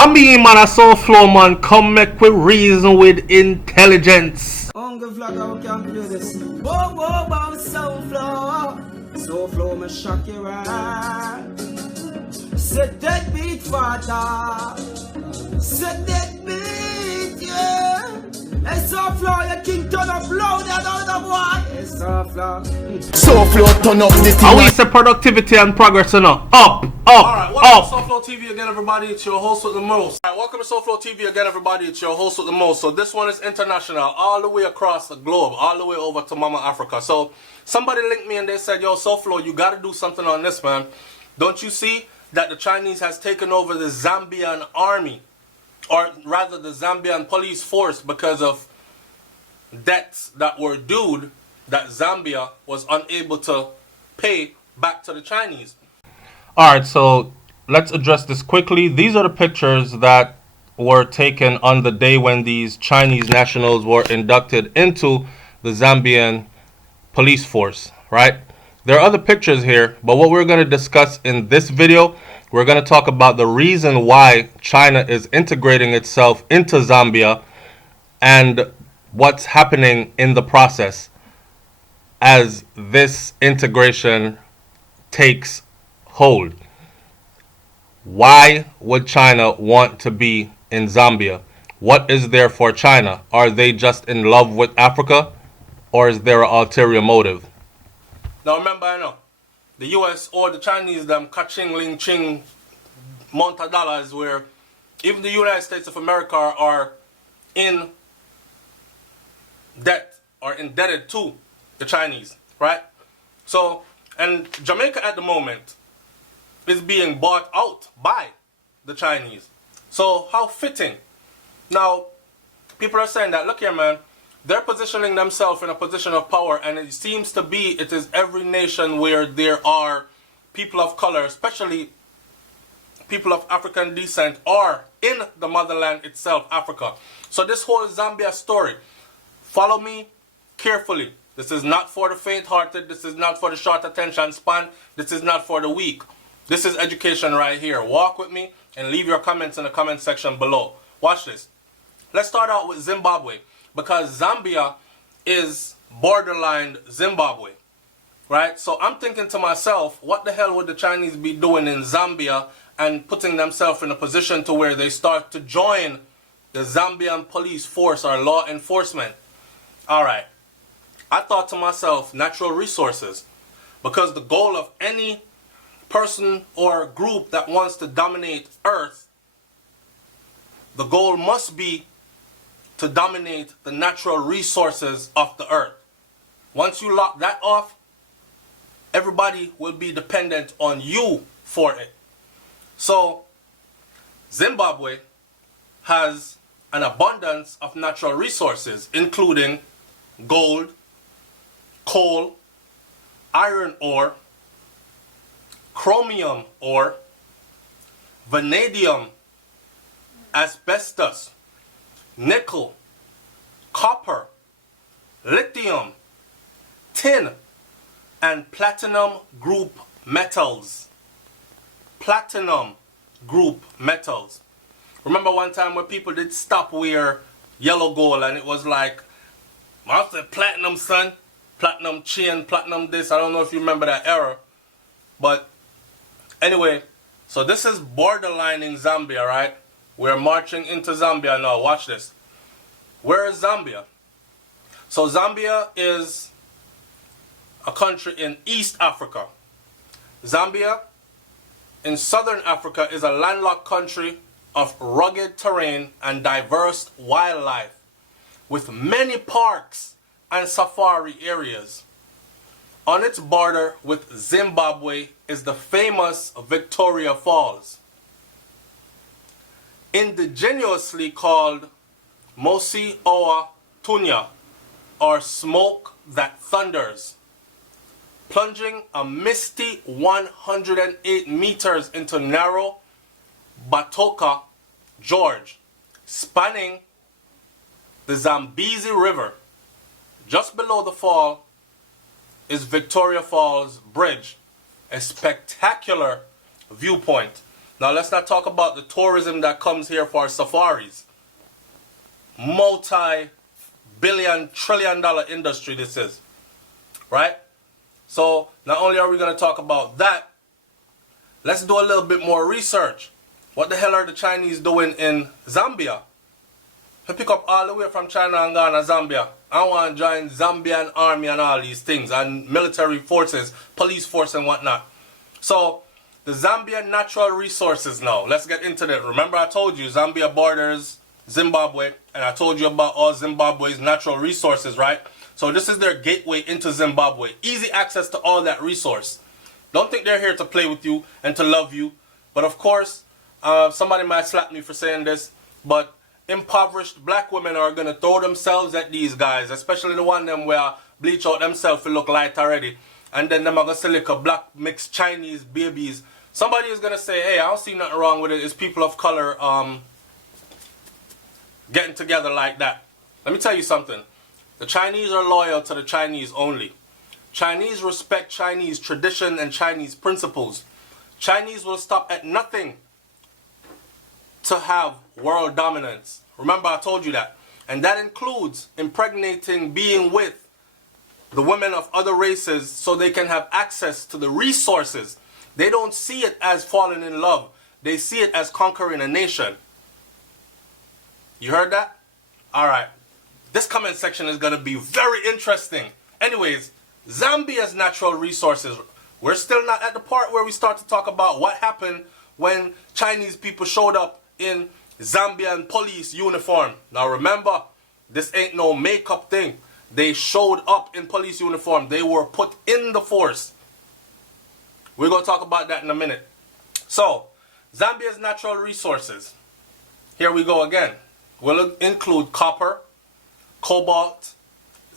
I mean, man, a SouFlo, man, come make we reason with intelligence. Hunger vlogger, we can play this. Whoa, whoa, whoa, SouFlo. SouFlo, me shock you right. Set that beat, father. Set that beat, yeah. Hey, SouFlo, your king turn up loud, that other boy. Hey, SouFlo. SouFlo turn up the thing. I we say productivity and progress, you know. Up, Alright, welcome up. to SouFLoTV again, everybody. It's your host with the most. Alright, welcome to SouFLoTV again, everybody. It's your host with the most. So this one is international, all the way across the globe, all the way over to Mama Africa. So somebody linked me and they said, yo, SouFlo, you gotta do something on this, man. Don't you see that the Chinese has taken over the Zambian army, or rather the Zambian police force, because of debts that were due that Zambia was unable to pay back to the Chinese. Alright, so let's address this quickly. These are the pictures that were taken on the day when these Chinese nationals were inducted into the Zambian police force, right? There are other pictures here, but what we're going to discuss in this video, we're going to talk about the reason why China is integrating itself into Zambia and what's happening in the process as this integration takes hold. Why would China want to be in Zambia? What is there for China? Are they just in love with Africa, or is there an ulterior motive? Now remember, I know the US or the Chinese, them ka-ching, ling, ching, amount of dollars, where even the United States of America are in debt or indebted to the Chinese, right? So, and Jamaica at the moment is being bought out by the Chinese. So how fitting. Now, people are saying that, look here, man, they're positioning themselves in a position of power, and it seems to be it is every nation where there are people of color, especially people of African descent, are in the motherland itself, Africa. So this whole Zambia story, follow me carefully. This is not for the faint-hearted. This is not for the short attention span. This is not for the weak. This is education right here. Walk with me and leave your comments in the comment section below. Watch this. Let's start out with Zimbabwe, because Zambia is borderline Zimbabwe, right? So I'm thinking to myself, what the hell would the Chinese be doing in Zambia and putting themselves in a position to where they start to join the Zambian police force or law enforcement? All right. I thought to myself, natural resources, because the goal of any person or group that wants to dominate Earth, the goal must be to dominate the natural resources of the Earth. Once you lock that off, everybody will be dependent on you for it. So Zimbabwe has an abundance of natural resources, including gold, coal, iron ore, chromium ore, vanadium, asbestos, nickel, copper, lithium, tin, and platinum group metals. Platinum group metals. Remember one time where people did stop wear yellow gold and it was like, I said platinum, son. Platinum chain, platinum this. I don't know if you remember that era. But anyway, so this is borderlining Zambia, right? We're marching into Zambia now. Watch this. Where is Zambia? So Zambia is a country in East Africa. Zambia in Southern Africa is a landlocked country of rugged terrain and diverse wildlife, with many parks and safari areas. On its border with Zimbabwe is the famous Victoria Falls, indigenously called Mosi Oa Tunya, or smoke that thunders, plunging a misty 108 meters into narrow Batoka Gorge, spanning the Zambezi River. Just below the fall is Victoria Falls Bridge, a spectacular viewpoint Now let's not talk about the tourism that comes here for safaris. Multi-billion, trillion-dollar industry this is. Right? So not only are we going to talk about that, let's do a little bit more research. What the hell are the Chinese doing in Zambia? They pick up all the way from China and Ghana, Zambia. I want to join Zambian army and all these things, and military forces, police force and whatnot. So, the Zambian natural resources now. Let's get into that. Remember I told you Zambia borders Zimbabwe, and I told you about all Zimbabwe's natural resources, right? So this is their gateway into Zimbabwe. Easy access to all that resource. Don't think they're here to play with you and to love you. But of course, somebody might slap me for saying this, but impoverished black women are going to throw themselves at these guys, especially the one them where bleach out themselves to look light already. And then them are going to select a black mixed Chinese babies. Somebody is going to say, hey, I don't see nothing wrong with it. It's people of color getting together like that. Let me tell you something. The Chinese are loyal to the Chinese only. Chinese respect Chinese tradition and Chinese principles. Chinese will stop at nothing to have world dominance. Remember I told you that. And that includes impregnating, being with the women of other races so they can have access to the resources. They don't see it as falling in love. They see it as conquering a nation. You heard that? Alright. This comment section is going to be very interesting. Anyways, Zambia's natural resources. We're still not at the part where we start to talk about what happened when Chinese people showed up in Zambian police uniform. Now remember, this ain't no makeup thing. They showed up in police uniform. They were put in the force. We're going to talk about that in a minute. So, Zambia's natural resources. Here we go again. Will include copper, cobalt,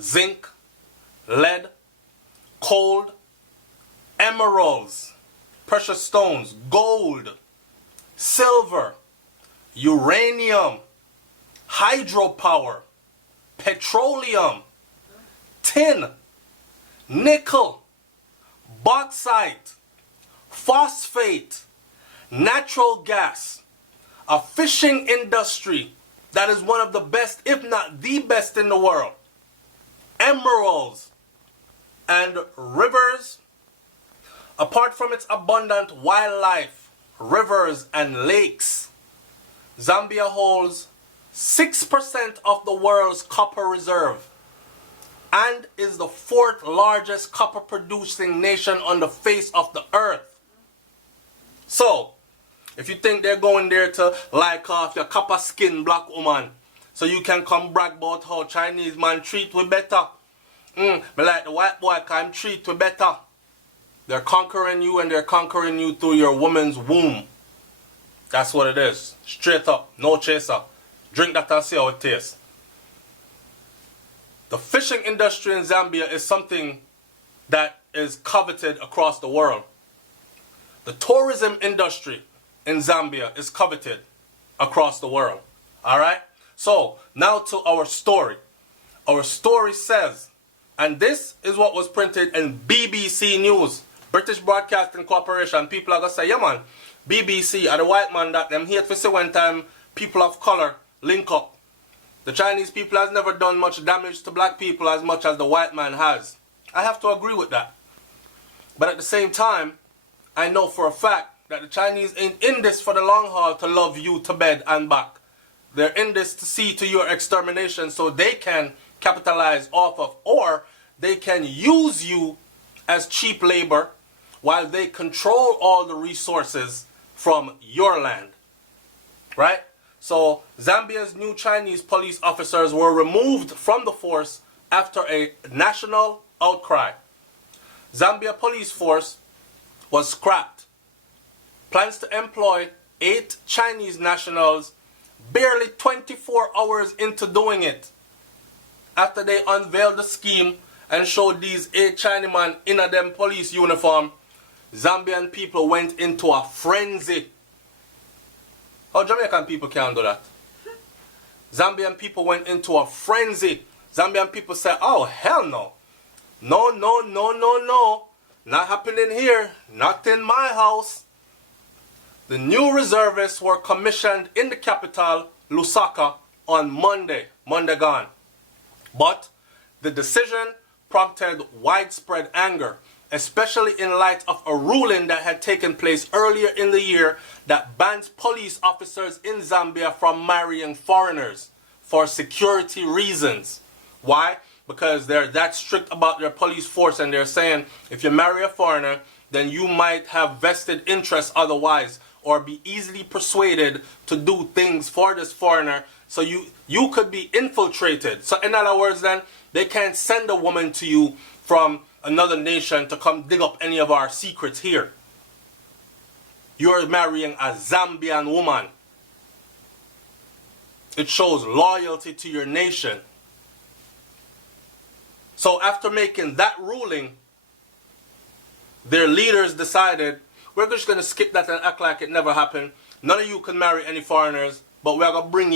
zinc, lead, coal, emeralds, precious stones, gold, silver, uranium, hydropower, petroleum, tin, nickel, bauxite, phosphate, natural gas, a fishing industry that is one of the best, if not the best in the world, emeralds, and rivers. Apart from its abundant wildlife, rivers, and lakes, Zambia holds 6% of the world's copper reserve and is the 4th largest copper producing nation on the face of the earth. So, if you think they're going there to like off your copper skin black woman so you can come brag about how Chinese man treat we better. Me like the white boy can treat we better. They're conquering you, and they're conquering you through your woman's womb. That's what it is. Straight up, no chaser. Drink that and see how it tastes. The fishing industry in Zambia is something that is coveted across the world. The tourism industry in Zambia is coveted across the world. Alright? So, now to our story. Our story says, and this is what was printed in BBC News, British Broadcasting Corporation. People are going to say, yeah man, BBC are the white man that them hate to see one time people of color link up. The Chinese people has never done much damage to black people as much as the white man has. I have to agree with that. But at the same time, I know for a fact that the Chinese ain't in this for the long haul to love you to bed and back. They're in this to see to your extermination so they can capitalize off of, or they can use you as cheap labor while they control all the resources from your land. Right? So Zambia's new Chinese police officers were removed from the force after a national outcry. Zambia police force was scrapped. Plans to employ 8 Chinese nationals barely 24 hours into doing it. After they unveiled the scheme and showed these 8 Chinamen in a them police uniform, Zambian people went into a frenzy. How Jamaican people can't do that? Zambian people went into a frenzy. Zambian people said, oh hell no. No, no, no, no, no. Not happening here. Not in my house. The new reservists were commissioned in the capital, Lusaka, on Monday gone. But the decision prompted widespread anger, especially in light of a ruling that had taken place earlier in the year that bans police officers in Zambia from marrying foreigners for security reasons. Why? Because they're that strict about their police force, and they're saying if you marry a foreigner, then you might have vested interests otherwise, or be easily persuaded to do things for this foreigner, so you could be infiltrated. So in other words, then, they can't send a woman to you from another nation to come dig up any of our secrets here. You're marrying a Zambian woman. It shows loyalty to your nation. So after making that ruling, their leaders decided, we're just going to skip that and act like it never happened. None of you can marry any foreigners, but we're going to bring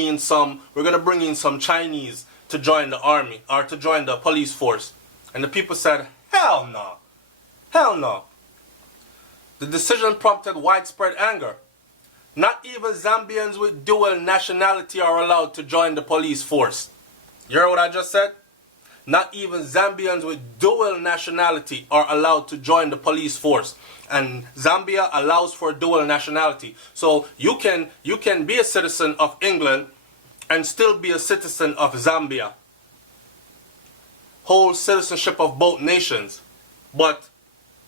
in some Chinese to join the army, or to join the police force. And the people said, hell no. Hell no. The decision prompted widespread anger. Not even Zambians with dual nationality are allowed to join the police force. You heard what I just said? Not even Zambians with dual nationality are allowed to join the police force. And Zambia allows for dual nationality. So you can be a citizen of England and still be a citizen of Zambia. Hold citizenship of both nations. But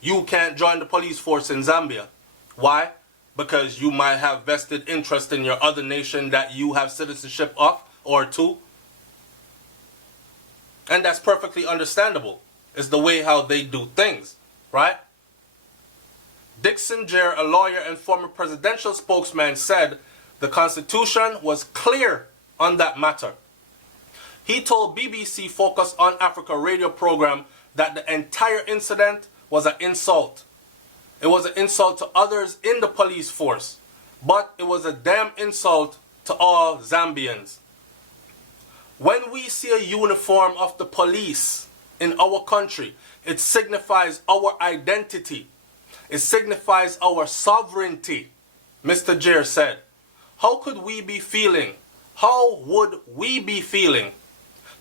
you can't join the police force in Zambia. Why? Because you might have vested interest in your other nation that you have citizenship of or to. And that's perfectly understandable. It's the way how they do things, right? Dixon Jere, a lawyer and former presidential spokesman, said the Constitution was clear on that matter. He told BBC Focus on Africa radio program that the entire incident was an insult. It was an insult to others in the police force, but it was a damn insult to all Zambians. When we see a uniform of the police in our country, it signifies our identity. It signifies our sovereignty, Mr. Jere said. How would we be feeling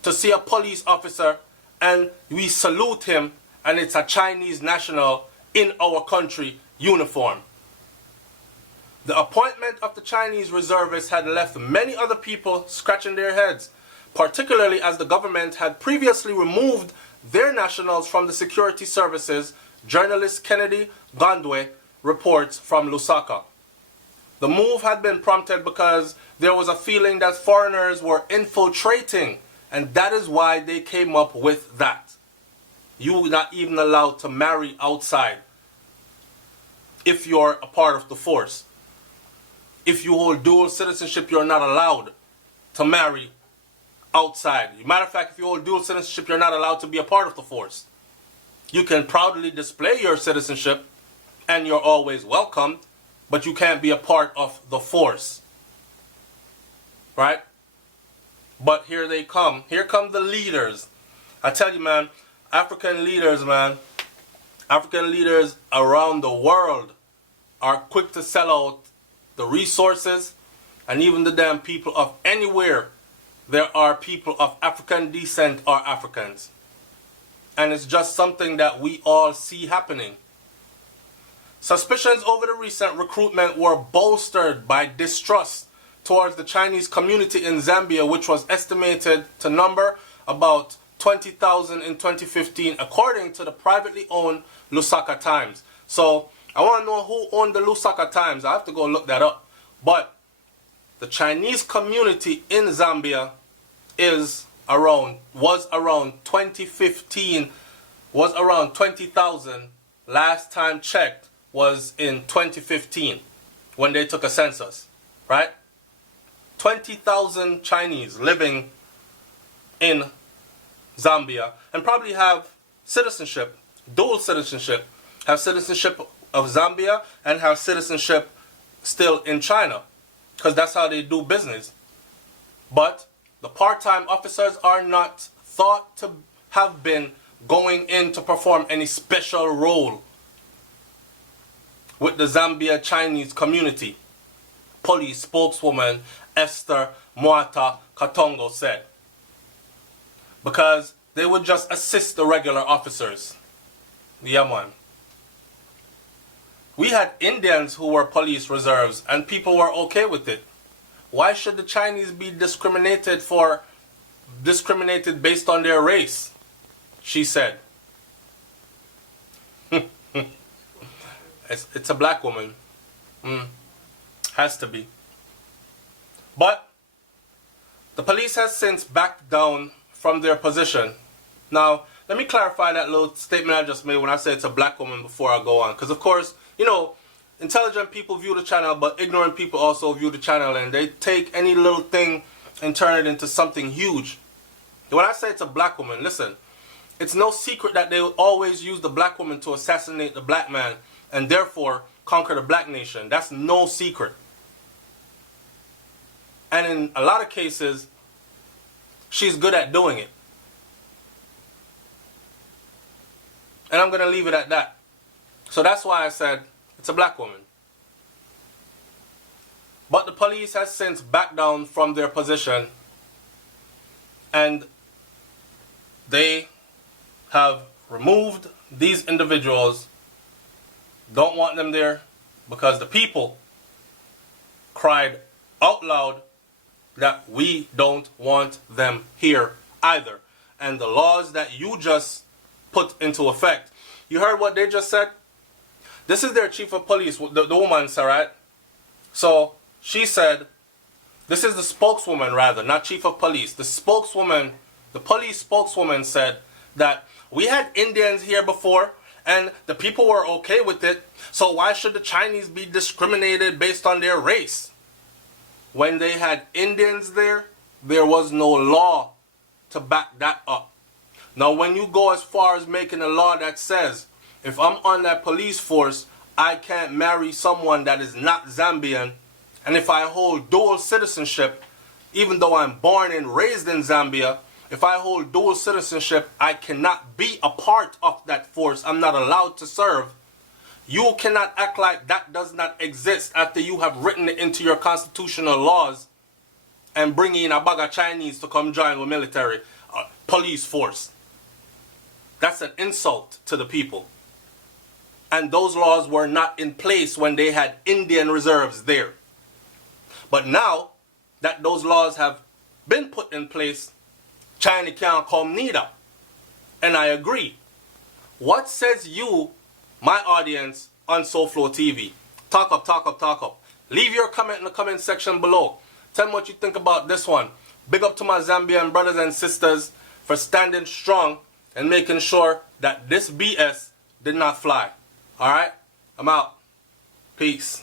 to see a police officer and we salute him and it's a Chinese national in our country uniform? The appointment of the Chinese reservists had left many other people scratching their heads, particularly as the government had previously removed their nationals from the security services, journalist Kennedy Gondwe reports from Lusaka. The move had been prompted because there was a feeling that foreigners were infiltrating, and that is why they came up with that. You are not even allowed to marry outside if you're a part of the force. If you hold dual citizenship, you're not allowed to marry outside. Matter of fact, if you hold dual citizenship, you're not allowed to be a part of the force. You can proudly display your citizenship and you're always welcome, but you can't be a part of the force. Right? But here they come. Here come the leaders. I tell you, man, African leaders around the world are quick to sell out the resources, and even the damn people of anywhere there are people of African descent are Africans. And it's just something that we all see happening. Suspicions over the recent recruitment were bolstered by distrust towards the Chinese community in Zambia, which was estimated to number about 20,000 in 2015, according to the privately owned Lusaka Times. So I want to know who owned the Lusaka Times. I have to go look that up. But the Chinese community in Zambia was around 2015, was around 20,000. Last time checked was in 2015 when they took a census, right? 20,000 Chinese living in Zambia and probably have citizenship, dual citizenship, have citizenship of Zambia and have citizenship still in China, because that's how they do business. But the part-time officers are not thought to have been going in to perform any special role. with the Zambia Chinese community, police spokeswoman Esther Mwata Katongo said, because they would just assist the regular officers. Yeah, man. We had Indians who were police reserves and people were okay with it. Why should the Chinese be discriminated based on their race? She said. It's a black woman. Has to be. But the police has since backed down from their position. Now, let me clarify that little statement I just made when I said it's a black woman before I go on. Because, of course, you know, intelligent people view the channel, but ignorant people also view the channel. And they take any little thing and turn it into something huge. When I say it's a black woman, listen, it's no secret that they will always use the black woman to assassinate the black man and therefore conquer the black nation. That's no secret. And in a lot of cases, she's good at doing it. And I'm going to leave it at that. So that's why I said it's a black woman. But the police has since backed down from their position and they have removed these individuals. Don't want them there because the people cried out loud that we don't want them here either. And the laws that you just put into effect, you heard what they just said? This is their chief of police, the woman, Sarat. So she said, this is the spokeswoman rather, not chief of police. The spokeswoman, the police spokeswoman said that we had Indians here before and the people were okay with it. So why should the Chinese be discriminated based on their race? When they had Indians there, there was no law to back that up. Now, when you go as far as making a law that says, if I'm on that police force, I can't marry someone that is not Zambian, and if I hold dual citizenship, even though I'm born and raised in Zambia, if I hold dual citizenship, I cannot be a part of that force. I'm not allowed to serve. You cannot act like that does not exist after you have written it into your constitutional laws and bring in a bag of Chinese to come join the military police force. That's an insult to the people. And those laws were not in place when they had Indian reserves there. But now that those laws have been put in place, China can't come neither. And I agree. What says you, my audience, on SouFLoTV? Talk up, talk up, talk up. Leave your comment in the comment section below. Tell me what you think about this one. Big up to my Zambian brothers and sisters for standing strong and making sure that this BS did not fly. Alright? I'm out. Peace.